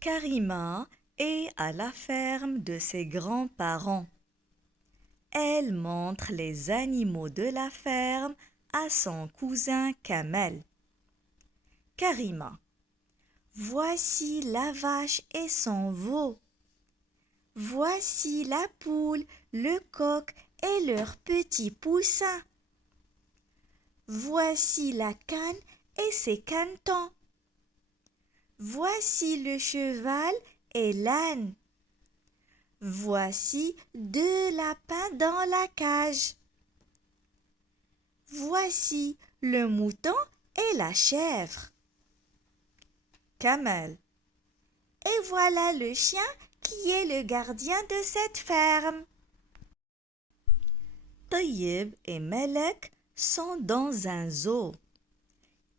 Karima est à la ferme de ses grands-parents. Elle montre les animaux de la ferme à son cousin Kamel. Karima: voici la vache et son veau. Voici la poule, le coq et leurs petits poussins. Voici la canne et ses canetons. Voici le cheval et l'âne. Voici 2 lapins dans la cage. Voici le mouton et la chèvre. Kamel: et voilà le chien qui est le gardien de cette ferme. Taïeb et Melek sont dans un zoo.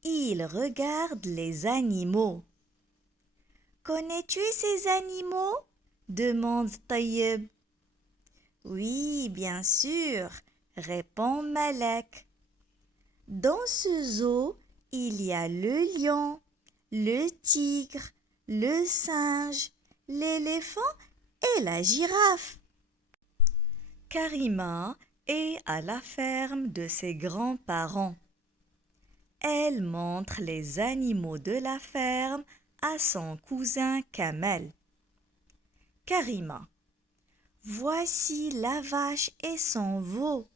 Ils regardent les animaux. Connais-tu ces animaux? Demande Taïeb. Oui, bien sûr, répond Melek. Dans ce zoo, il y a le lion, le tigre, le singe, l'éléphant et la girafe. Karima est à la ferme de ses grands-parents. Elle montre les animaux de la ferme à son cousin Kamel. Karima: voici la vache et son veau.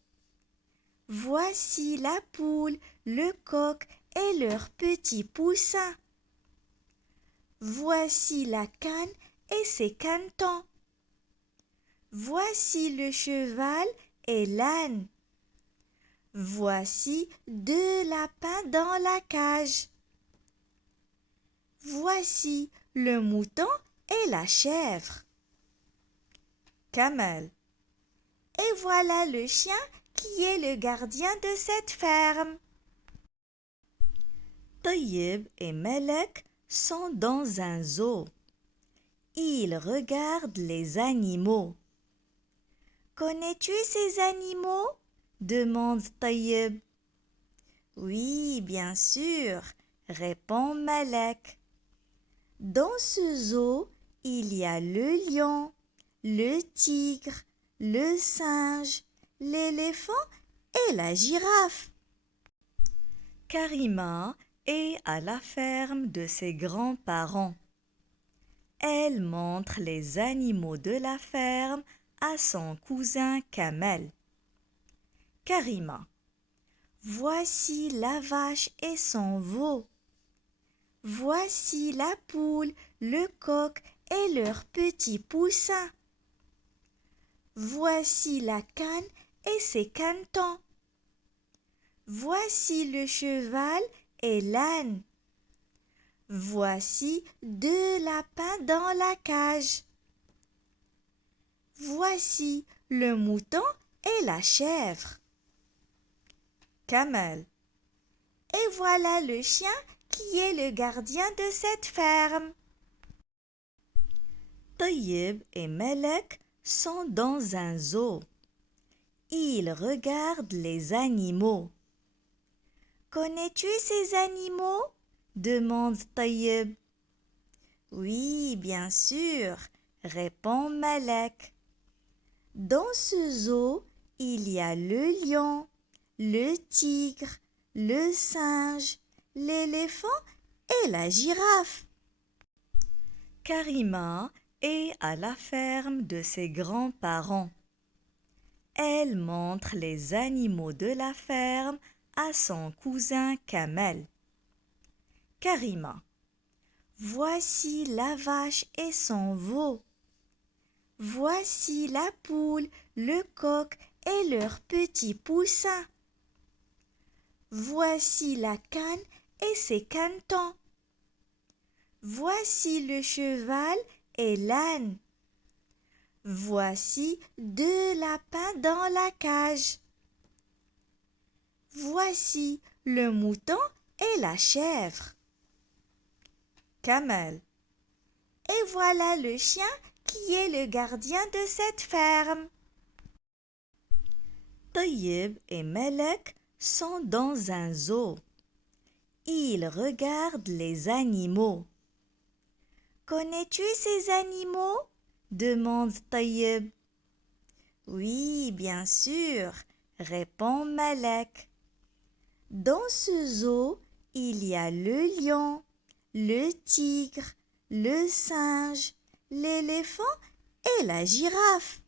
Voici la poule, le coq et leurs petits poussins. Voici la canne et ses canetons. Voici le cheval et l'âne. Voici 2 lapins dans la cage. Voici le mouton et la chèvre. Kamel: et voilà le chien qui est le gardien de cette ferme. Taïeb et Melek sont dans un zoo. Ils regardent les animaux. Connais-tu ces animaux? Demande Taïeb. Oui, bien sûr, répond Melek. Dans ce zoo, il y a le lion, le tigre, le singe, l'éléphant et la girafe. Karima est à la ferme de ses grands-parents. Elle montre les animaux de la ferme à son cousin Kamel. Karima: voici la vache et son veau. Voici la poule, le coq et leurs petits poussins. Voici la canne et ses canetons. Voici le cheval et l'âne. Voici 2 lapins dans la cage. Voici le mouton et la chèvre. Kamel: et voilà le chien qui est le gardien de cette ferme. Taïeb et Melek sont dans un zoo. Ils regardent les animaux. Connais-tu ces animaux? Demande Taïeb. Oui, bien sûr, répond Melek. Dans ce zoo, il y a le lion, le tigre, le singe, l'éléphant et la girafe. Karima est à la ferme de ses grands-parents. Elle montre les animaux de la ferme à son cousin Kamel. Karima: voici la vache et son veau. Voici la poule, le coq et leurs petits poussins. Voici la canne et ses canetons. Voici le cheval et l'âne. Voici 2 lapins dans la cage. Voici le mouton et la chèvre. Kamel: et voilà le chien qui est le gardien de cette ferme. Taïeb et Melek sont dans un zoo. Ils regardent les animaux. Connais-tu ces animaux? Demande Taïeb. Oui, bien sûr, répond Malek. Dans ce zoo, il y a le lion, le tigre, le singe, l'éléphant et la girafe.